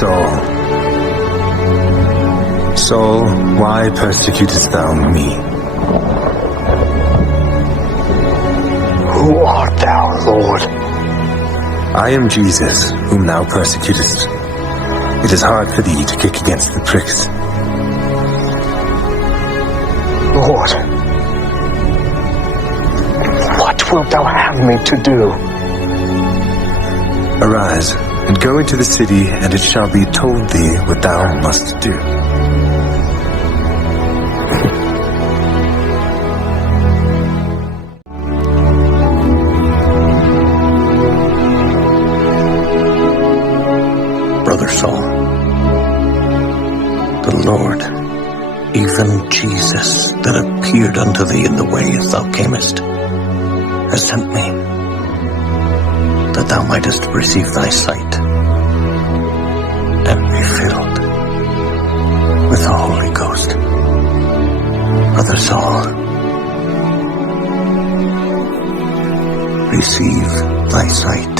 Saul, Saul, why persecutest thou me? Who art thou, Lord? I am Jesus, whom thou persecutest. It is hard for thee to kick against the pricks. Lord, what wilt thou have me to do? Arise, and go into the city, and it shall be told thee what thou must do. Brother Saul, the Lord, even Jesus that appeared unto thee in the way as thou camest, has sent me, that thou mightest receive thy sight, and be filled with the Holy Ghost. Brother Saul, receive thy sight.